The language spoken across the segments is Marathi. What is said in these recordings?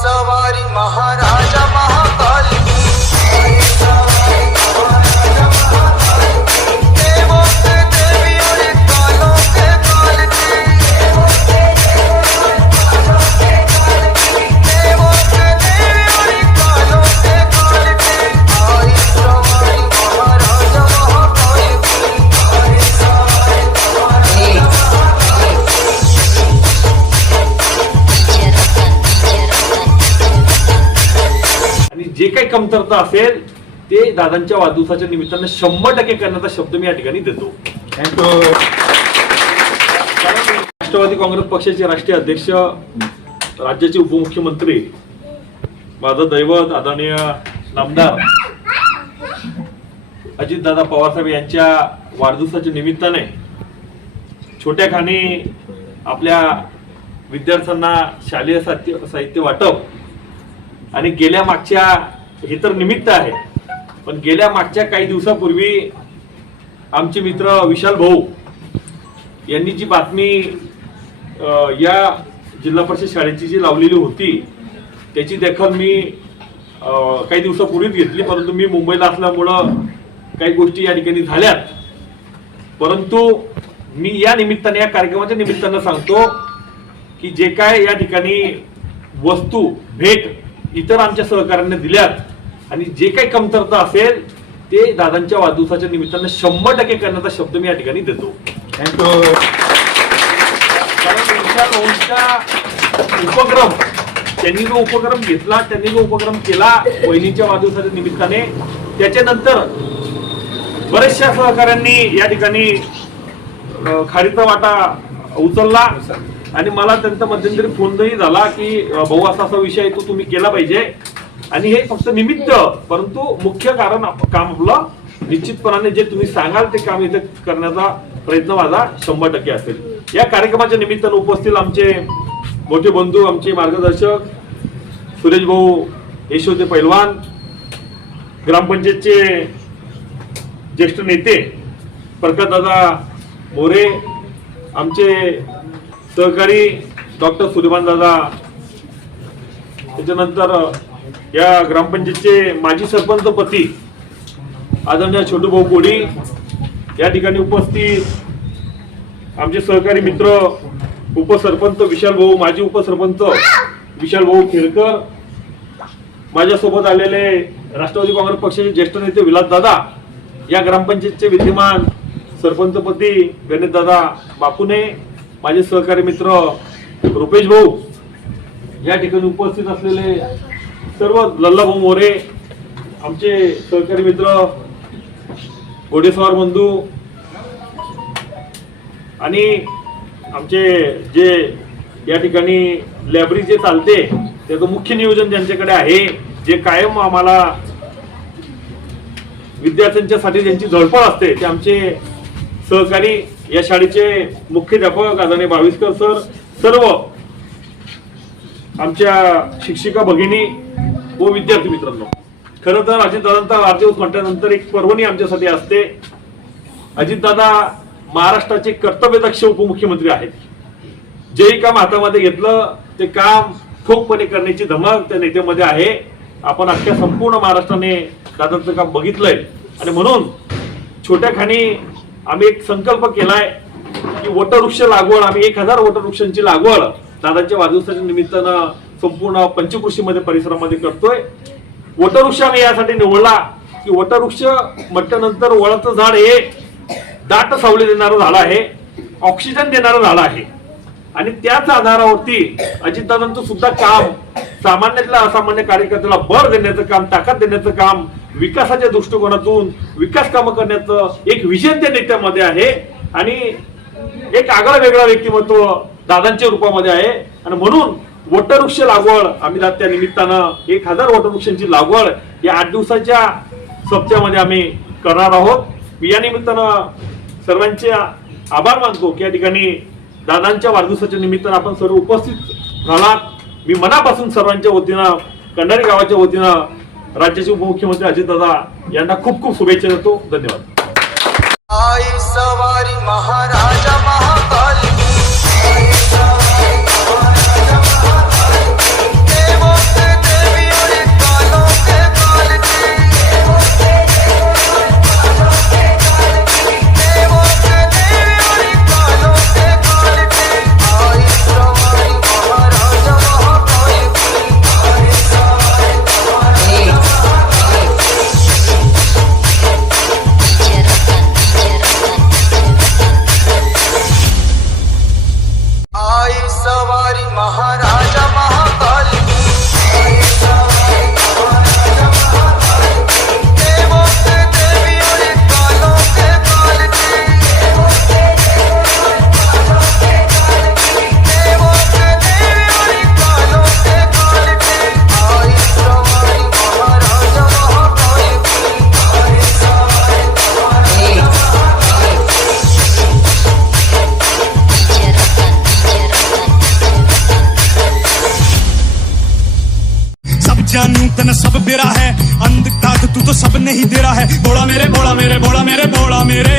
सवारी महाराजा महाकाल जे काही कमतरता असेल ते दादांच्या वाढदिवसाच्या निमित्तानं शंभर टक्के करण्याचा शब्द मी या ठिकाणी देतो. राष्ट्रवादी काँग्रेस पक्षाचे राष्ट्रीय अध्यक्ष राज्याचे उपमुख्यमंत्री माझं दैवत आदरणीय नामदार अजितदादा पवारसाहेब यांच्या वाढदिवसाच्या निमित्ताने छोट्या खाणी आपल्या विद्यार्थ्यांना शालेय साहित्य साहित्य वाटप आणि गेल्या मागच्या हे तर निमित्त आहे पण गेल्या मागच्या काही दिवसापूर्वी आमचे मित्र विशाल भाऊ यांनी जी बातमी या जिल्हा परिषद शाळेची जी लावलेली होती त्याची दखल मी काही दिवसापूर्वीच घेतली परंतु मी मुंबईला असल्यामुळं काही गोष्टी या ठिकाणी झाल्यात. परंतु मी या निमित्ताने या कार्यक्रमाच्या निमित्तानं सांगतो की जे काय या ठिकाणी वस्तू भेट इतर आमच्या सहकार्याने दिल्यात आणि जे काही कमतरता असेल ते दादांच्या वाढदिवसाच्या निमित्तानं शंभर टक्के करण्याचा शब्द मी या ठिकाणी देतो. उपक्रम त्यांनी जो उपक्रम घेतला त्यांनी जो उपक्रम केला बहिणीच्या वाढदिवसाच्या निमित्ताने त्याच्यानंतर बऱ्याचशा सहकाऱ्यांनी या ठिकाणी खारीचा वाटा उचलला. आणि मला त्यांचा मध्यंतरी फोनही झाला की भाऊ असा असा विषय तो तुम्ही केला पाहिजे. आणि हे फक्त निमित्त परंतु मुख्य कारण आप- काम आपलं निश्चितपणाने जे तुम्ही सांगाल ते काम इथे करण्याचा प्रयत्न माझा शंभर टक्के असेल. या कार्यक्रमाच्या निमित्तानं उपस्थित आमचे मोठे बंधू आमचे मार्गदर्शक सुरेश भाऊ यशोदे पैलवान ग्रामपंचायतचे ज्येष्ठ नेते प्रकाशदादा मोरे आमचे सहकारी डॉक्टर सूर्यमान दादा त्याच्यानंतर या ग्रामपंचायतचे माजी सरपंच पती आदरणीय छोटूभाऊ कोडी या ठिकाणी उपस्थित आमचे सहकारी मित्र उपसरपंच विशाल भाऊ माजी उपसरपंच विशाल भाऊ खेळकर माझ्यासोबत आलेले राष्ट्रवादी काँग्रेस पक्षाचे ज्येष्ठ नेते विलास दादा या ग्रामपंचायतचे विद्यमान सरपंचपती गणेश दादा बापुने माझे सहकारी मित्र रुपेश भाऊ या ठिकाणी उपस्थित असलेले सर्व लल्लाभाऊ मोरे आमचे सहकारी मित्र घोडेस्वार बंधू आणि आमचे जे या ठिकाणी लायब्ररी जे चालते त्याचं मुख्य नियोजन ज्यांच्याकडे आहे. जे कायम आम्हाला विद्यार्थ्यांच्यासाठी ज्यांची धडपड असते ते आमचे सहकारी या शाळेचे मुख्याध्यापक आदरणीय भाविस्कर सर सर्व आमच्या शिक्षिका भगिनी व विद्यार्थी मित्रांनो. खर तर अजितदादांचा वाढदिवस म्हटल्यानंतर एक पर्वणी आमच्यासाठी असते. अजितदादा महाराष्ट्राचे कर्तव्यदक्ष उपमुख्यमंत्री आहेत. जेही काम हातामध्ये घेतलं ते काम ठोकपणे करण्याची धमक त्या नेत्यामध्ये आहे. आपण अख्ख्या संपूर्ण महाराष्ट्राने दादांचं काम बघितलंय. आणि म्हणून छोट्या खाणी आम्ही एक संकल्प केलाय की वटवृक्ष लागवड आम्ही एक हजार वटवृक्षांची लागवड दादांच्या वाढदिवसाच्या निमित्तानं संपूर्ण पंचकृषीमध्ये परिसरामध्ये करतोय. वटवृक्ष आम्ही यासाठी निवडला की वटवृक्ष म्हटल्यानंतर वळाचं झाड हे दाट सावली देणारं झाड आहे ऑक्सिजन देणारं झाड आहे. आणि त्याच आधारावरती अजितदादांचं सुद्धा काम सामान्यातल्या असामान्य कार्यकर्त्याला बळ देण्याचं काम ताकद देण्याचं काम विकासाच्या दृष्टिकोनातून विकास कामं करण्याचं एक विजन त्या नेत्यामध्ये आहे. आणि एक आगळा वेगळा व्यक्तिमत्व दादांच्या रूपामध्ये आहे. आणि म्हणून वटवृक्ष लागवड आम्ही त्या निमित्तानं एक हजार वटवृक्षांची लागवड या आठ दिवसाच्या सप्त्यामध्ये आम्ही करणार आहोत. मी या निमित्तानं सर्वांचे आभार मानतो की या ठिकाणी दादांच्या वाढदिवसाच्या निमित्तानं आपण सर्व उपस्थित झालात मी मनापासून सर्वांच्या वतीनं कंडारी गावाच्या वतीनं राज्याचे उपमुख्यमंत्री अजितदादा यांना खूप खूप शुभेच्छा देतो. धन्यवाद. आई सवारी महाराज. सब तेरा है। अंधकार तू तो सब नहीं दे रहा है। बोला मेरे बोला मेरे बोला मेरे बोला मेरे।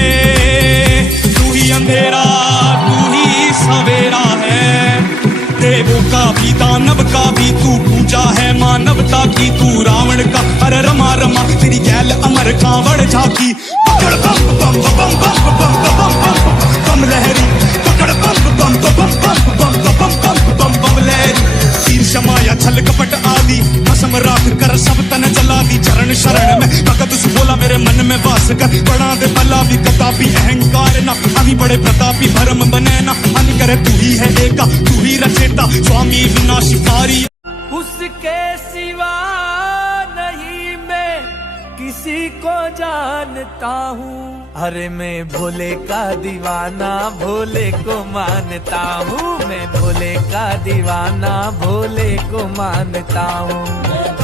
तू ही अंधेरा, तू ही सवेरा है। देवों का भी, दानव का भी तू पूजा है। मानवता की तू रावण का। हर रमा रमा, तेरी गैल अमर कावड़ झाकी। कतापी अहंकार ना। अभी बड़े प्रतापी भरम बने ना। मन करे तू ही है एका, तू ही रचेता। स्वामी विनाशिकारी उसके सिवा नहीं मैं किसी को जानता हूँ। अरे मैं भोले का दीवाना, भोले को मानता हूँ। मैं भोले का दीवाना, भोले को मानता हूँ।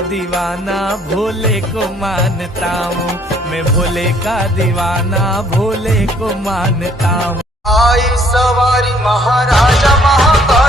दीवाना भोले को मानता हूँ। मैं भोले का दीवाना, भोले को मानता हूँ। आई सवारी महाराजा महाकाल।